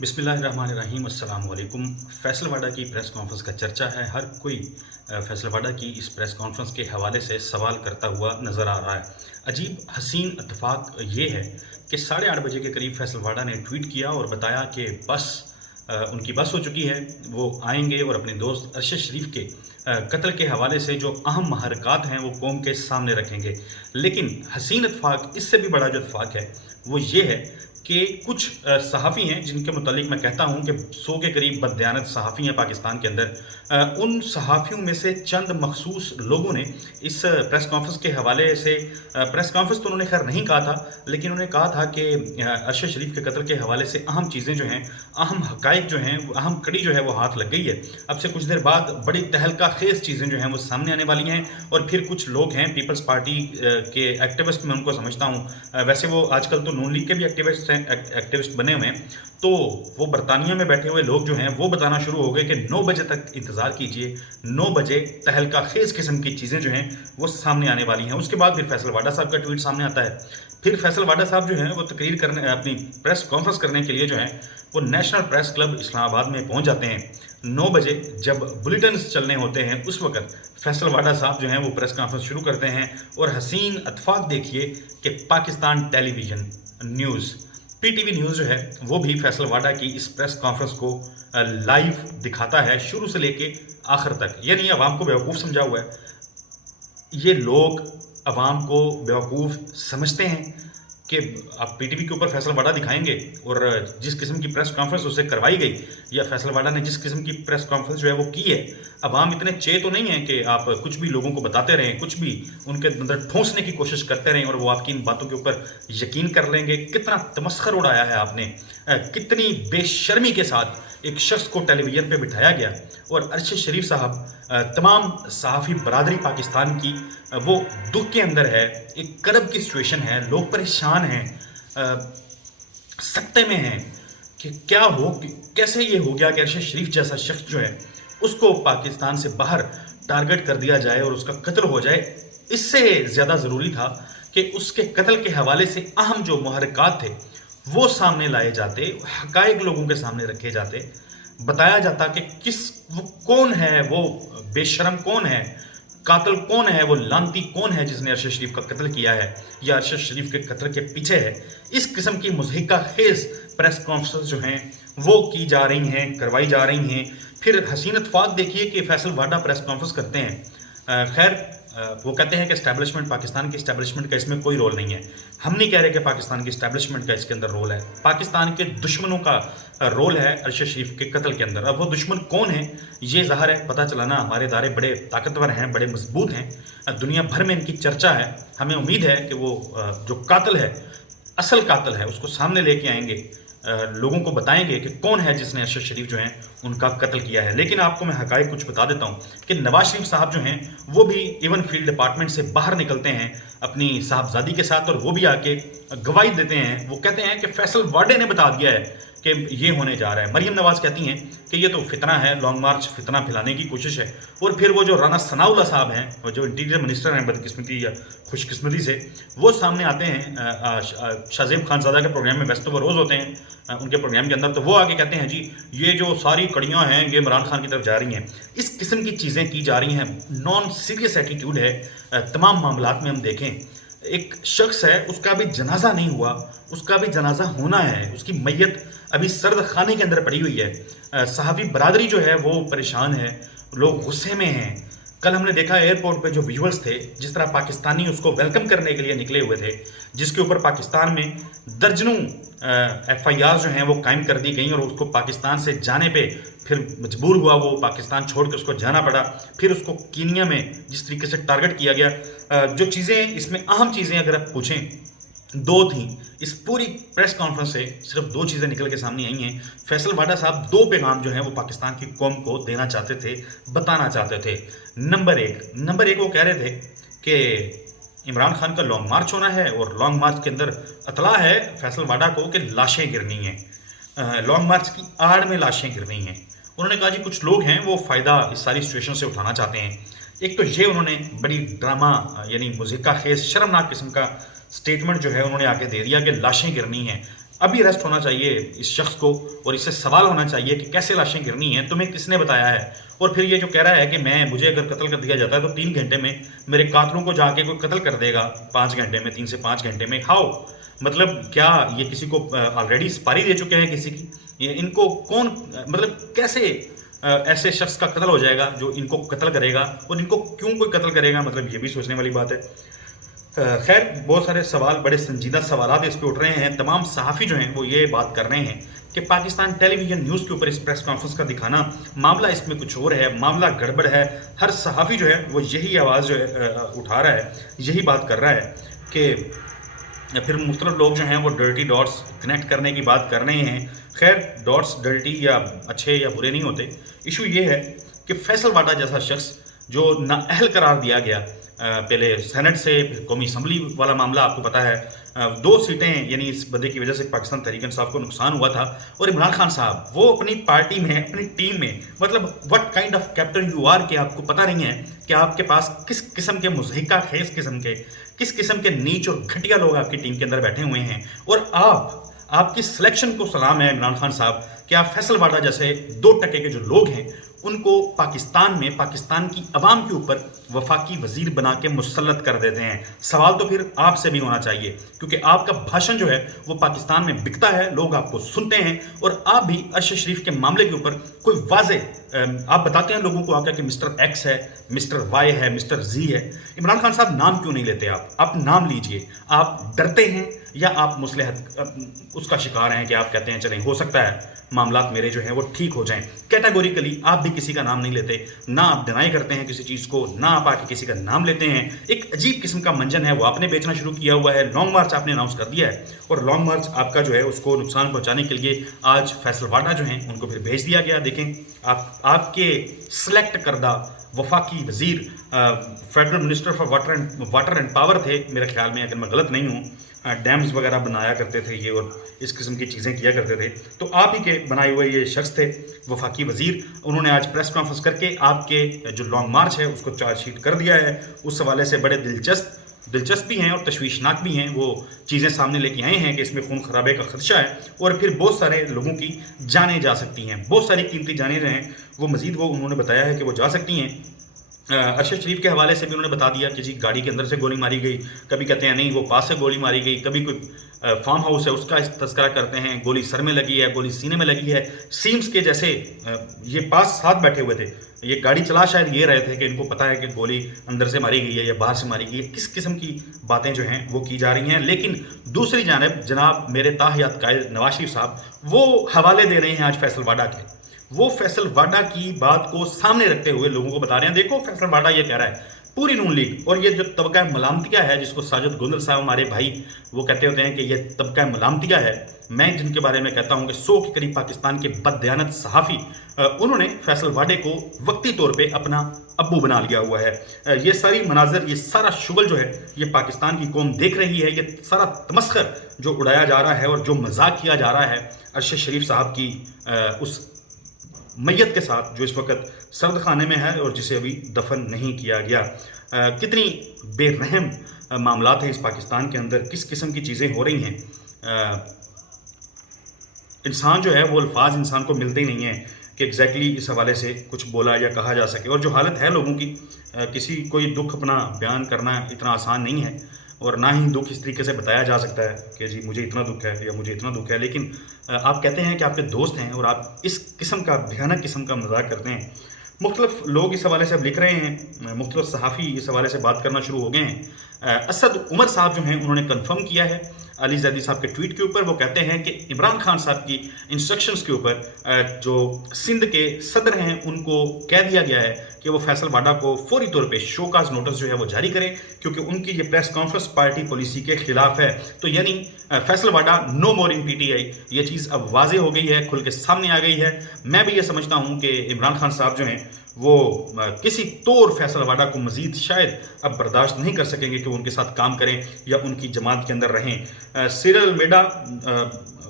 बिस्मिल्लाहिर्रहमानिर्रहीम अस्सलाम वालेकुम। फैसल वाडा की प्रेस कॉन्फ्रेंस का चर्चा है। हर कोई फैसल वाडा की इस प्रेस कॉन्फ्रेंस के हवाले से सवाल करता हुआ नज़र आ रहा है। अजीब हसीन इत्तेफाक ये है कि 8:30 बजे के करीब फैसल वाडा ने ट्वीट किया और बताया कि उनकी बस हो चुकी है, वो आएंगे और अपने दोस्त अरशद शरीफ के कत्ल के हवाले से जो अहम महरक़ात हैं वो कौम के सामने रखेंगे। लेकिन हसीन इत्तेफाक, इससे भी बड़ा जो इत्तेफाक है वो ये है कि कुछ सहाफ़ी हैं जिनके मुतालिक मैं कहता हूँ कि 100 के करीब बददयानत सहाफ़ी हैं पाकिस्तान के अंदर। उन सहाफ़ियों में से चंद मखसूस लोगों ने इस प्रेस कॉन्फ्रेंस के हवाले से प्रेस कॉन्फ्रेंस तो उन्होंने खैर नहीं कहा था, लेकिन उन्होंने कहा था कि अरशद शरीफ के कत्ल के हवाले से अहम चीज़ें जो हैं, अहम हक़ाइक़ जो हैं, अहम कड़ी जो है वो हाथ लग गई है। अब से कुछ देर बाद बड़ी तहलका खेज़ चीज़ें जो हैं वो सामने आने वाली हैं। और फिर कुछ लोग हैं पीपल्स पार्टी के एक्टिविस्ट, मैं उनको समझता हूँ, वैसे वो आजकल तो नून लीग के भी एक्टिविस्ट बने हुए हैं, तो वो बरतानिया में बैठे हुए लोग जो हैं वो बताना शुरू हो गए कि 9 बजे तक इंतज़ार कीजिए, 9 बजे तहलका खेज़ किस्म की चीज़ें जो हैं वो सामने आने वाली हैं। उसके बाद फिर फैसल वाडा साहब का ट्वीट सामने आता है। फिर फैसल वाडा साहब जो हैं वो तकरीर करने, अपनी प्रेस कॉन्फ्रेंस करने के लिए जो है वो नेशनल प्रेस क्लब इस्लामाबाद में पहुंच जाते हैं। 9 बजे जब बुलेटिन चलने होते हैं उस वक्त फैसल वाडा साहब जो हैं वो प्रेस कॉन्फ्रेंस शुरू करते हैं। और हसीन इत्तेफाक देखिए कि Pakistan television news, PTV news जो है वो भी फैसल वाडा की इस प्रेस कॉन्फ्रेंस को लाइव दिखाता है शुरू से लेके आखिर तक। यानी अवाम को बेवकूफ़ समझा हुआ है। ये लोग अवाम को बेवकूफ़ समझते हैं कि आप पीटीवी के ऊपर फैसल वाडा दिखाएंगे, और जिस किस्म की प्रेस कॉन्फ्रेंस उससे करवाई गई या फैसल वाडा ने जिस किस्म की प्रेस कॉन्फ्रेंस जो है वो की है, अवाम इतने चे तो नहीं है कि आप कुछ भी लोगों को बताते रहें, कुछ भी उनके अंदर ठोंसने की कोशिश करते रहें और वो आपकी इन बातों के ऊपर यकीन कर लेंगे। कितना तमस्खर उड़ाया है आपने, कितनी बेशर्मी के साथ एक शख्स को टेलीविज़न पे बिठाया गया। और अरशद शरीफ साहब, तमाम सहाफ़ी बरादरी पाकिस्तान की वो दुख के अंदर है, एक करब की सिचुएशन है, लोग परेशान हैं, सकते में हैं कि क्या हो, कैसे ये हो गया कि अरशद शरीफ जैसा शख्स जो है उसको पाकिस्तान से बाहर टारगेट कर दिया जाए और उसका कत्ल हो जाए। इससे ज़्यादा ज़रूरी था कि उसके कत्ल के हवाले से अहम जो मुहर्रिकात थे वो सामने लाए जाते, हक़ाइक़ लोगों के सामने रखे जाते, बताया जाता कि वो कौन है, वो बेशरम कौन है, कातिल कौन है, वो लानती कौन है जिसने अरशद शरीफ का कत्ल किया है या अरशद शरीफ के कत्ल के पीछे है। इस किस्म की मुज़हिका खेज़ प्रेस कॉन्फ्रेंस जो हैं वो की जा रही हैं, करवाई जा रही हैं। फिर हसीन इत्तेफाक देखिए कि फैसल वाडा प्रेस कॉन्फ्रेंस करते हैं। खैर, वो कहते हैं कि इस्टेब्लिशमेंट, पाकिस्तान की इस्टेब्लिशमेंट का इसमें कोई रोल नहीं है। हम नहीं कह रहे कि पाकिस्तान की इस्टेब्लिशमेंट का इसके अंदर रोल है। पाकिस्तान के दुश्मनों का रोल है अरशद शरीफ के कत्ल के अंदर। अब वो दुश्मन कौन है ये ज़ाहिर है पता चलाना, हमारे इदारे बड़े ताकतवर हैं, बड़े मजबूत हैं, दुनिया भर में इनकी चर्चा है। हमें उम्मीद है कि वो जो कातिल है, असल कातिल है, उसको सामने लेके आएंगे, लोगों को बताएंगे कि कौन है जिसने अरशद शरीफ जो हैं उनका कत्ल किया है। लेकिन आपको मैं हक़ाइक़ कुछ बता देता हूँ कि नवाज शरीफ साहब जो हैं वो भी इवन फील्ड डिपार्टमेंट से बाहर निकलते हैं अपनी साहबजादी के साथ, और वो भी आके गवाही देते हैं। वो कहते हैं कि फैसल वाडे ने बता दिया है कि ये होने जा रहा है। मरीम नवाज़ कहती हैं कि ये तो फितना है, लॉन्ग मार्च फितना फैलाने की कोशिश है। और फिर वो जो राना सनाउल्लाह साहब हैं, वो जो इंटीरियर मिनिस्टर हैं बदकिस्मती या खुशकिस्मती से, वो सामने आते हैं शाहजेब खानज़ादा के प्रोग्राम में, वैसे तो वो रोज़ होते हैं उनके प्रोग्राम के अंदर, तो वो आके कहते हैं जी ये जो सारी कड़ियाँ हैं ये इमरान खान की तरफ जा रही हैं। इस किस्म की चीज़ें की जा रही हैं। नॉन सीरियस एटीट्यूड है तमाम मामलात में। हम देखें, एक शख्स है, उसका भी जनाजा नहीं हुआ, उसका भी जनाजा होना है, उसकी मैयत अभी सर्द खाने के अंदर पड़ी हुई है। सहाफ़ी बरादरी जो है वो परेशान है, लोग गुस्से में हैं। कल हमने देखा एयरपोर्ट पे जो विजुअल्स थे, जिस तरह पाकिस्तानी उसको वेलकम करने के लिए निकले हुए थे, जिसके ऊपर पाकिस्तान में दर्जनों FIR जो हैं वो कायम कर दी गई और उसको पाकिस्तान से जाने पे फिर मजबूर हुआ, वो पाकिस्तान छोड़ के उसको जाना पड़ा। फिर उसको कीनिया में जिस तरीके से टारगेट किया गया, जो चीज़ें इसमें अहम चीज़ें अगर आप पूछें, 2 थी। इस पूरी प्रेस कॉन्फ्रेंस से सिर्फ 2 चीज़ें निकल के सामने आई हैं। फैसल वाडा साहब 2 पैगाम जो हैं वो पाकिस्तान की कौम को देना चाहते थे, बताना चाहते थे। नंबर एक वो कह रहे थे कि इमरान खान का लॉन्ग मार्च होना है, और लॉन्ग मार्च के अंदर अतला है फैसल वाडा को कि लाशें गिरनी हैं, लॉन्ग मार्च की आड़ में लाशें गिरनी हैं। उन्होंने कहा जी कुछ लोग हैं वो फ़ायदा इस सारी सिचुएशन से उठाना चाहते हैं। एक तो ये उन्होंने बड़ी ड्रामा यानी मुज़हिका खेज़ शर्मनाक किस्म का स्टेटमेंट जो है उन्होंने आके दे दिया कि लाशें गिरनी हैं। अभी अरेस्ट होना चाहिए इस शख्स को, और इससे सवाल होना चाहिए कि कैसे लाशें गिरनी हैं, तुम्हें किसने बताया है। और फिर ये जो कह रहा है कि मुझे अगर कत्ल कर दिया जाता है तो 3 घंटे में मेरे कातलों को जाके कोई कत्ल कर देगा, 5 घंटे में, 3 से 5 घंटे में। हाउ, मतलब क्या ये किसी को ऑलरेडी सुपारी दे चुके हैं किसी की? ये इनको कौन, मतलब कैसे ऐसे शख्स का कत्ल हो जाएगा जो इनको कत्ल करेगा, और इनको क्यों कोई कत्ल करेगा, मतलब ये भी सोचने वाली बात है। खैर, बहुत सारे सवाल, बड़े संजीदा सवाल इस पे उठ रहे हैं। तमाम सहाफ़ी जो हैं वो ये बात कर रहे हैं कि पाकिस्तान टेलीविज़न न्यूज़ के ऊपर इस प्रेस कॉन्फ्रेंस का दिखाना, मामला इसमें कुछ और है, मामला गड़बड़ है। हर सहाफ़ी जो है वो यही आवाज़ जो है उठा रहा है, यही बात कर रहा है कि फिर मुख्तलिफ लोग जो हैं वो डर्टी डॉट्स कनेक्ट करने की बात कर रहे हैं। खैर, डॉट्स डर्टी या अच्छे या बुरे नहीं होते। इशू ये है कि फैसल वाडा जैसा शख्स जो नाअहल करार दिया गया, पहले सेनेट से, फिर कौमी असम्बली वाला मामला आपको पता है, 2 सीटें यानी इस बंदे की वजह से पाकिस्तान तहरीक इंसाफ को नुकसान हुआ था। और इमरान खान साहब वो अपनी पार्टी में, अपनी टीम में, मतलब what kind of captain you are, कि आपको पता नहीं है कि आपके पास किस किस्म के मुज़हिका खेस किस्म के, किस किस्म के नीच और घटिया लोग आपकी टीम के अंदर बैठे हुए हैं। और आपकी सिलेक्शन को सलाम है इमरान खान साहब कि आप फैसल वाडा जैसे 2 टके के जो लोग हैं उनको पाकिस्तान में, पाकिस्तान की अवाम के ऊपर वफाकी वजीर बना के मुसल्लत कर देते हैं। सवाल तो फिर आपसे भी होना चाहिए, क्योंकि आपका भाषण जो है वो पाकिस्तान में बिकता है, लोग आपको सुनते हैं। और आप भी अरशद शरीफ के मामले के ऊपर कोई वाजे आप बताते हैं लोगों को आकर कि मिस्टर एक्स है, मिस्टर वाई है, मिस्टर जी है। इमरान खान साहब नाम क्यों नहीं लेते आप नाम लीजिए। आप डरते हैं या आप मुसलहत उसका शिकार हैं कि आप कहते हैं चलें हो सकता है मामलात मेरे जो हैं वो ठीक हो जाएं। कैटेगोरिकली आप भी किसी का नाम नहीं लेते, ना आप डिनाई करते हैं किसी चीज़ को, ना आप आके किसी का नाम लेते हैं। एक अजीब किस्म का मंजन है वो आपने बेचना शुरू किया हुआ है। लॉन्ग मार्च आपने अनाउंस कर दिया है, और लॉन्ग मार्च आपका जो है उसको नुकसान पहुंचाने के लिए आज फैसल वाडा जो हैं उनको फिर भेज दिया गया। देखें, आपके सिलेक्ट करदा वफाकी वजीर federal minister for water and power थे मेरे ख्याल में, अगर मैं गलत नहीं हूँ, डैम्स वगैरह बनाया करते थे ये और इस किस्म की चीज़ें किया करते थे। तो आप ही के बनाए हुए ये शख्स थे वफाकी वजीर। उन्होंने आज प्रेस कॉन्फ्रेंस करके आपके जो लॉन्ग मार्च है उसको चार्जशीट कर दिया है। उस हवाले से बड़े दिलचस्प भी हैं और तशवीशनाक भी हैं, वो चीज़ें सामने लेके आए हैं कि इसमें खून खराबे का खदशा है और फिर बहुत सारे लोगों की जानें जा सकती हैं, बहुत सारी कीमती जानें जो हैं वो मज़ीद वो उन्होंने बताया है कि वो जा सकती हैं। अरशद शरीफ के हवाले से भी उन्होंने बता दिया कि जी गाड़ी के अंदर से गोली मारी गई, कभी कहते हैं नहीं वो पास से गोली मारी गई, कभी कोई फार्म हाउस है उसका तस्करा करते हैं, गोली सर में लगी है, गोली सीने में लगी है। सीम्स के जैसे ये पास साथ बैठे हुए थे, ये गाड़ी चला शायद ये रहे थे कि इनको पता है कि गोली अंदर से मारी गई है या बाहर से मारी गई है। किस किस्म की बातें जो हैं वो की जा रही हैं। लेकिन दूसरी जानब जनाब मेरे ताहयात कायल नवाज शरीफ साहब वो हवाले दे रहे हैं आज फैसल वाडा के। वो फैसल वाडा की बात को सामने रखते हुए लोगों को बता रहे हैं, देखो फैसल वाडा ये कह रहा है, पूरी नून लीग और ये जो तबका मलामतिया है जिसको साजिद गोंदल साहब हमारे भाई वो कहते होते हैं कि ये तबका मलामतिया है, मैं जिनके बारे में कहता हूं कि 100 के करीब पाकिस्तान के बददयानत सहाफ़ी, उन्होंने फैसल वाडे को वक्ती तौर पे अपना अब्बू बना लिया हुआ है। ये सारी मनाजर, ये सारा शुगल जो है ये पाकिस्तान की कौम देख रही है। ये सारा तमस्खर जो उड़ाया जा रहा है और जो मजाक किया जा रहा है अरशद शरीफ साहब की उस मैयत के साथ जो इस वक्त सर्द खाने में है और जिसे अभी दफन नहीं किया गया। कितनी बेरहम मामलात हैं इस पाकिस्तान के अंदर, किस किस्म की चीज़ें हो रही हैं। इंसान जो है वो अल्फाज इंसान को मिलते ही नहीं हैं कि एग्जैक्टली इस हवाले से कुछ बोला या कहा जा सके। और जो हालत है लोगों की, किसी कोई दुख अपना बयान करना इतना आसान नहीं है और ना ही दुख इस तरीके से बताया जा सकता है कि जी मुझे इतना दुख है या मुझे इतना दुख है। लेकिन आप कहते हैं कि आपके दोस्त हैं और आप इस किस्म का भयानक किस्म का मजाक करते हैं। मुख्तलिफ लोग इस हवाले से अब लिख रहे हैं, मुख्तलिफ सहाफ़ी इस हवाले से बात करना शुरू हो गए हैं। असद उमर साहब जो हैं उन्होंने कन्फर्म किया है अली जैदी साहब के ट्वीट के ऊपर। वो कहते हैं कि इमरान खान साहब की इंस्ट्रक्शंस के ऊपर जो सिंध के सदर हैं उनको कह दिया गया है कि वो फैसल वाडा को फौरी तौर पे शोकाज नोटिस जो है वो जारी करें, क्योंकि उनकी ये प्रेस कॉन्फ्रेंस पार्टी पॉलिसी के खिलाफ है। तो यानी फैसल वाडा नो मोर इन पीटीआई, ये चीज़ अब वाजे हो गई है, खुल के सामने आ गई है। मैं भी ये समझता हूँ कि इमरान खान साहब जो हैं वो किसी तौर फैसल वाडा को मज़ीद शायद अब बर्दाश्त नहीं कर सकेंगे कि वो उनके साथ काम करें या उनकी जमात के अंदर रहें। सीरियल मेडा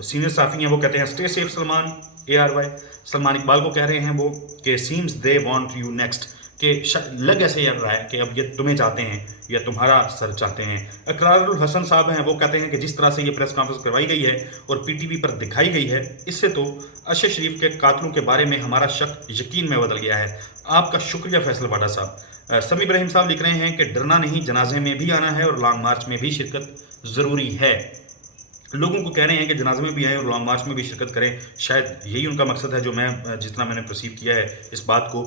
सीनियर साफ़ी हैं, वो कहते हैं stay safe Salman ARY। Salman Iqbal को कह रहे हैं वो कि seems they want you next, کہ لگ ایسے یہ رہا ہے کہ اب یہ تمہیں چاہتے ہیں یا تمہارا سر چاہتے ہیں۔ اقرار الحسن صاحب ہیں، وہ کہتے ہیں کہ جس طرح سے یہ پریس کانفرنس کروائی گئی ہے اور پی ٹی وی پر دکھائی گئی ہے، اس سے تو ارشد شریف کے قاتلوں کے بارے میں ہمارا شک یقین میں بدل گیا ہے۔ آپ کا شکریہ فیصل واڈا صاحب۔ سمی ابراہیم صاحب لکھ رہے ہیں کہ ڈرنا نہیں، جنازے میں بھی آنا ہے اور لانگ مارچ میں بھی شرکت ضروری ہے۔ لوگوں کو کہہ رہے ہیں کہ جنازے میں بھی آئیں اور لانگ مارچ میں بھی شرکت کریں، شاید یہی ان کا مقصد ہے، جو میں جتنا میں نے پرسیو کیا ہے اس بات کو۔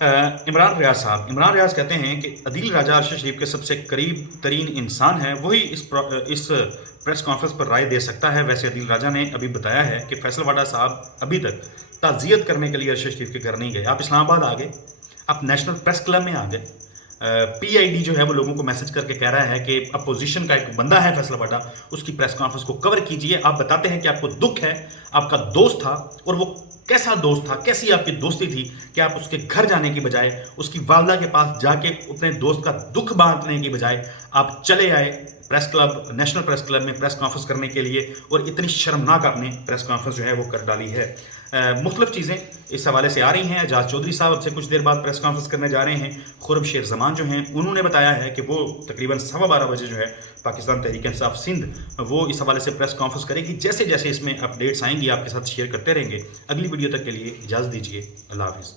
عمران ریاض صاحب، عمران ریاض کہتے ہیں کہ عدیل راجہ ارشد شریف کے سب سے قریب ترین انسان ہے، وہی اس پریس کانفرنس پر رائے دے سکتا ہے۔ ویسے عدیل راجہ نے ابھی بتایا ہے کہ فیصل واڈا صاحب ابھی تک تعزیت کرنے کے لیے ارشد شریف کے گھر نہیں گئے۔ آپ اسلام آباد آ گئے، آپ نیشنل پریس کلب میں آ گئے، پی آئی ڈی جو ہے وہ لوگوں کو میسج کر کے کہہ رہا ہے کہ اپوزیشن کا ایک بندہ ہے فیصل واڈا، اس کی پریس کانفرنس کو کور کیجئے۔ آپ بتاتے ہیں کہ آپ کو دکھ ہے، آپ کا دوست تھا، اور وہ کیسا دوست تھا، کیسی آپ کی دوستی تھی کہ آپ اس کے گھر جانے کی بجائے، اس کی والدہ کے پاس جا کے اپنے دوست کا دکھ بانٹنے کی بجائے آپ چلے آئے press club, national press club میں پریس کانفرنس کرنے کے لیے، اور اتنی شرمناک آپ نے پریس کانفرنس جو ہے وہ کر ڈالی ہے۔ مختلف چیزیں اس حوالے سے آ رہی ہیں۔ اعجاز چودھری صاحب اب سے کچھ دیر بعد پریس کانفرنس کرنے جا رہے ہیں۔ خرم شیر زمان جو ہیں انہوں نے بتایا ہے کہ وہ تقریباً 12:15 بجے جو ہے پاکستان تحریک انصاف سندھ وہ اس حوالے سے پریس کانفرنس کرے گی۔ جیسے جیسے اس میں اپڈیٹس آئیں گی آپ کے ساتھ شیئر کرتے رہیں گے۔ اگلی ویڈیو تک کے لیے اجازت دیجیے، اللہ حافظ۔